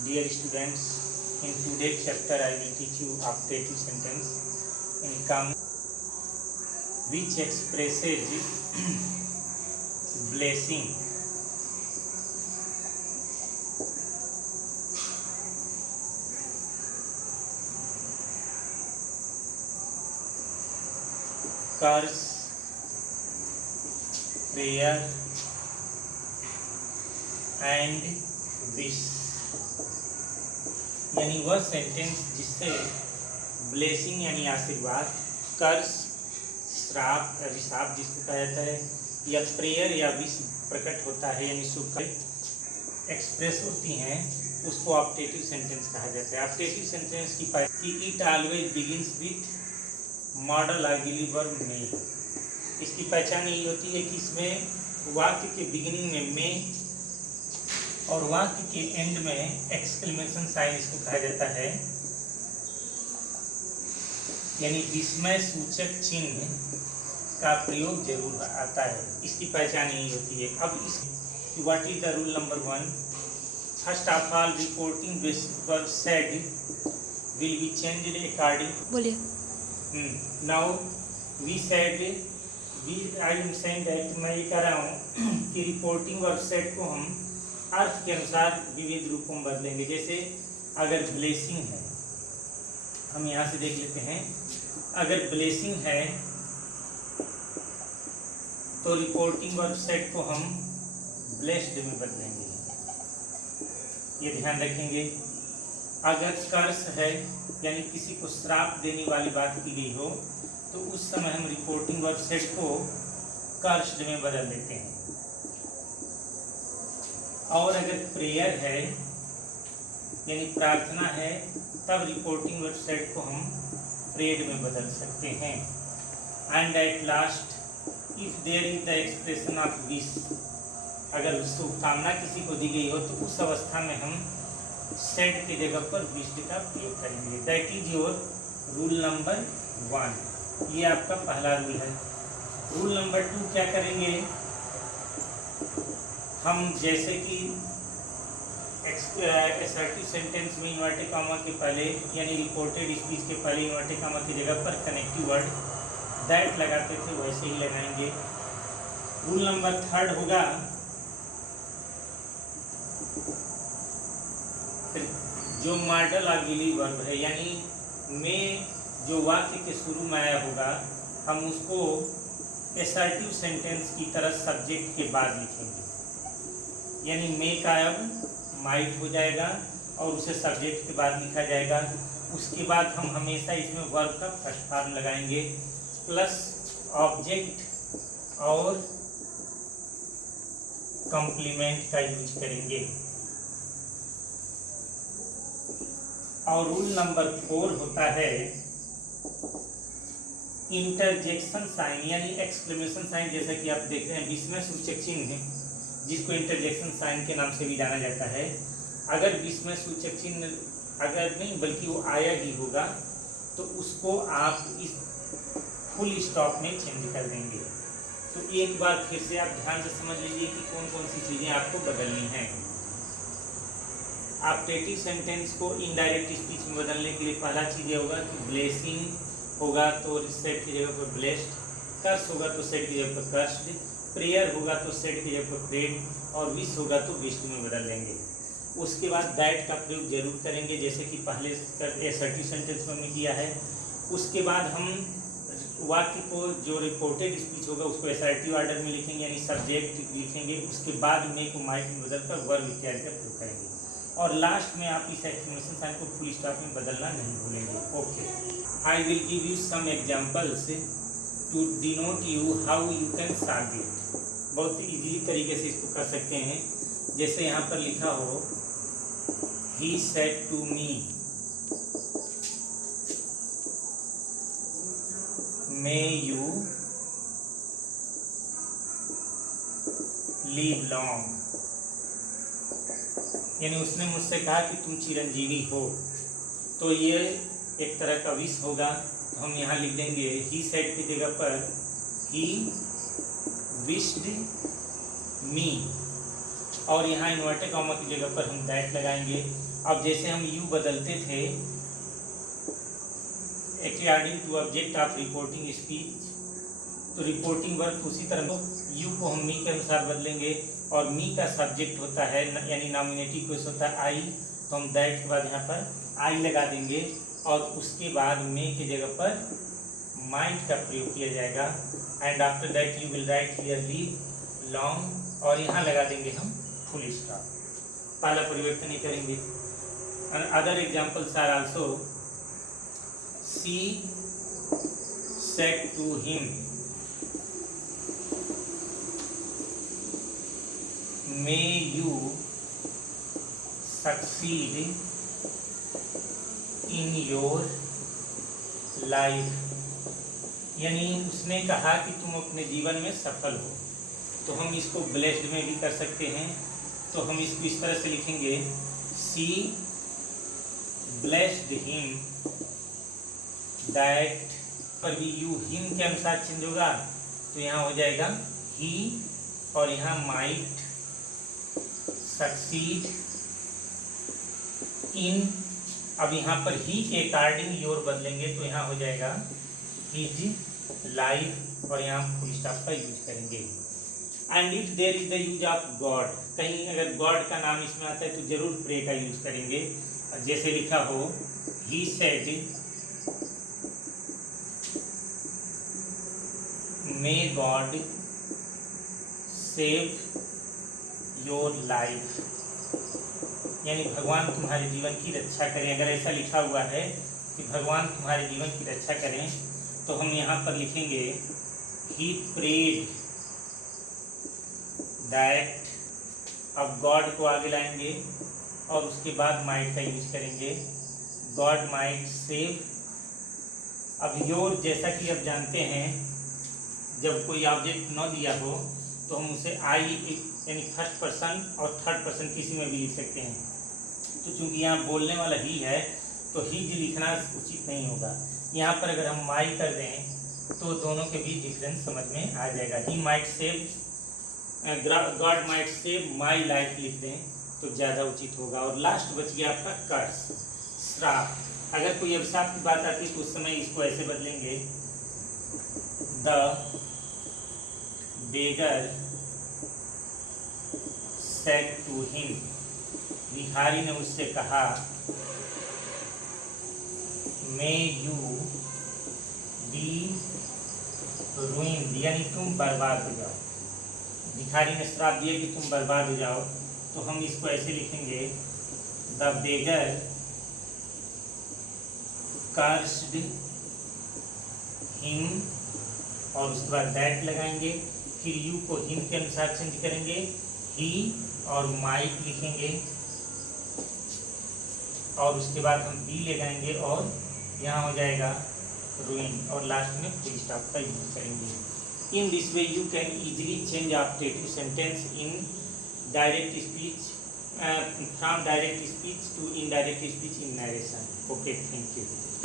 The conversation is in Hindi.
Dear students, in today's chapter I will teach you updated sentence in come which expresses blessing, curse, prayer and wish। यानी वह सेंटेंस जिससे ब्लेसिंग यानी आशीर्वाद, कर्स श्राप अभिशाप जिसको कहा जाता है, या प्रेयर या विश प्रकट होता है यानी शुभ एक्सप्रेस होती हैं, उसको ऑप्टेटिव सेंटेंस कहा जाता है। ऑप्टेटिव सेंटेंस की it always begins with model auxiliary verb में। इसकी पहचान यही होती है कि इसमें वाक्य के बिगिनिंग में मे और वाक्य के एंड में एक्सक्लेमेशन साइन इसको कहा जाता है, यानी विस्मय सूचक चिन्ह का प्रयोग जरूर आता है। इसकी पहचान यही होती है। अब इस what is the rule number 1? First of all reporting verb said will be changed according. बोलिए। Now we said I am saying that, मैं ये कह रहा हूँ कि रिपोर्टिंग वर्ब सेड को हम अर्थ के अनुसार विविध रूपों में बदलेंगे। जैसे अगर ब्लेसिंग है, हम यहाँ से देख लेते हैं, अगर ब्लेसिंग है तो रिपोर्टिंग वर्ब सेट को हम ब्लेस्ड में बदलेंगे, ये ध्यान रखेंगे। अगर कर्स है यानी किसी को श्राप देने वाली बात की गई हो तो उस समय हम रिपोर्टिंग वर्ब सेट को कर्स्ड में बदल देते हैं। और अगर प्रेयर है यानी प्रार्थना है तब रिपोर्टिंग वर्ब सेट को हम प्रेड में बदल सकते हैं। And at last if there is the expression of wish, अगर शुभकामना किसी को दी गई हो तो उस अवस्था में हम सेड की जगह पर विश्ड का प्रयोग करेंगे। That is your rule number 1। ये आपका पहला रूल है। रूल नंबर 2 क्या करेंगे हम, जैसे कि असर्टिव सेंटेंस में इन्वर्टेड कॉमा के पहले यानी रिपोर्टेड स्पीच के पहले इन्वर्टेड कॉमा की जगह पर कनेक्टिव वर्ड दैट लगाते थे, वैसे ही लगाएंगे। रूल नंबर 3 होगा जो मॉडल ऑक्सिलरी वर्ब है यानी में जो वाक्य के शुरू में आया होगा हम उसको असर्टिव सेंटेंस की तरह सब्जेक्ट के बाद लिखेंगे, यानी मे का अब माइट हो जाएगा और उसे सब्जेक्ट के बाद लिखा जाएगा। उसके बाद हम हमेशा इसमें वर्ब का फर्स्ट फॉर्म लगाएंगे प्लस ऑब्जेक्ट और कॉम्प्लीमेंट का यूज करेंगे। और रूल नंबर 4 होता है इंटरजेक्शन साइन यानी एक्सक्लेमेशन साइन। जैसा कि आप देख रहे हैं विस्मय सूचक चिन्ह है जिसको इंटरजेक्शन साइन के नाम से भी जाना जाता है। अगर विस्मय सूचक चिन्ह अगर नहीं बल्कि वो आया ही होगा तो उसको आप इस फुल स्टॉप में चेंज कर देंगे। तो एक बार फिर से आप ध्यान से समझ लीजिए कि कौन कौन सी चीज़ें आपको बदलनी हैं। ऑप्टेटिव सेंटेंस को इनडायरेक्ट स्पीच में बदलने के लिए पहला चीज़ ये होगा कि ब्लेसिंग होगा तो सेट की जगह पर ब्लेस्ड, कर्स होगा तो सेट की जगह पर कर्स्ड, प्रेयर होगा तो सेट की जगह पर प्रेड और विश होगा तो विश्ड में बदल देंगे। उसके बाद दैट का प्रयोग जरूर करेंगे जैसे कि पहले असर्टिव सेंटेंस में हमने किया है। उसके बाद हम वाक्य को जो रिपोर्टेड स्पीच होगा उसको असर्टिव ऑर्डर में लिखेंगे यानी सब्जेक्ट लिखेंगे। उसके बाद मे को माइट में बदलकर वर्ब इत्यादि का प्रयोग करेंगे। और लास्ट में आप इस एक्सक्लेमेशन साइन को फुल स्टॉप में बदलना नहीं भूलेंगे। Okay, I will give you some examples to denote you how you can solve it. बहुत इजीली तरीके से इसको कर सकते हैं। जैसे यहाँ पर लिखा हो he said to me may you live long, यानी उसने मुझसे कहा कि तुम चिरंजीवी हो, तो ये एक तरह का विश होगा। तो हम यहाँ लिख देंगे ही सेड की जगह पर ही विश्ड मी और यहाँ इन्वर्टेड कॉमा की जगह पर हम दैट लगाएंगे। अब जैसे हम यू बदलते थे according to object of reporting speech, तो रिपोर्टिंग वर्ब उसी तरह यू को हम मी के अनुसार बदलेंगे और मी का सब्जेक्ट होता है यानी नॉमिनेटिव केस होता है आई, तो हम दैट के बाद यहाँ पर आई लगा देंगे और उसके बाद मे की जगह पर माइट का प्रयोग किया जाएगा। And after that you will write here leave long और यहाँ लगा देंगे हम फुल स्टॉप। पहला परिवर्तन ही करेंगे। Other examples are also she said to him may you succeed in your life, यानी उसने कहा कि तुम अपने जीवन में सफल हो। तो हम इसको ब्लेस्ड में भी कर सकते हैं, तो हम इसको इस तरह से लिखेंगे सी ब्लेस्ड हिम दैट, पर भी यू हिम के अनुसार चेंज होगा तो यहाँ हो जाएगा ही और यहाँ माइट सक्सीड इन। अब यहाँ पर ही के अकॉर्डिंग योर बदलेंगे तो यहाँ हो जाएगा हिज लाइफ और यहाँ फुल स्टॉप का यूज करेंगे। And if there is the use of God, कहीं अगर गॉड का नाम इसमें आता है तो जरूर प्रे का यूज करेंगे। जैसे लिखा हो he said may God save your life, यानी भगवान तुम्हारे जीवन की रक्षा करें। अगर ऐसा लिखा हुआ है कि भगवान तुम्हारे जीवन की रक्षा करें तो हम यहाँ पर लिखेंगे ही प्रेड दैट, अब गॉड को आगे लाएंगे और उसके बाद माइट का यूज करेंगे, गॉड माइट सेव। अब योर जैसा कि आप जानते हैं जब कोई ऑब्जेक्ट न दिया हो तो हम उसे आई यानी फर्स्ट पर्सन और थर्ड पर्सन किसी में भी लिख सकते हैं। तो चूंकि यहाँ बोलने वाला ही है तो हिज लिखना उचित नहीं होगा। यहाँ पर अगर हम माई कर दें तो दोनों के बीच डिफरेंस समझ में आ जाएगा। He might save, God might save my life लिख दें तो ज़्यादा उचित होगा। और लास्ट बच गया आपका कर्स, श्राप। अगर कोई अभिशाप की बात आती है तो उस समय इसको ऐसे बदलेंगे the beggar said to him, भिखारी ने उससे कहा may you be ruined, यानी तुम बर्बाद हो जाओ। भिखारी ने श्राप दिया कि तुम बर्बाद हो जाओ, तो हम इसको ऐसे लिखेंगे द बेगर cursed him और उसके बाद दैट लगाएंगे, फिर यू को हिम के अनुसार चेंज करेंगे, ही और माइट लिखेंगे और उसके बाद हम बी लगाएंगे और यहाँ हो जाएगा रुइन और लास्ट में फुल स्टॉप का यूज करेंगे। In this way you can easily change optative sentence in direct speech from direct speech to indirect speech in narration. Okay, thank you.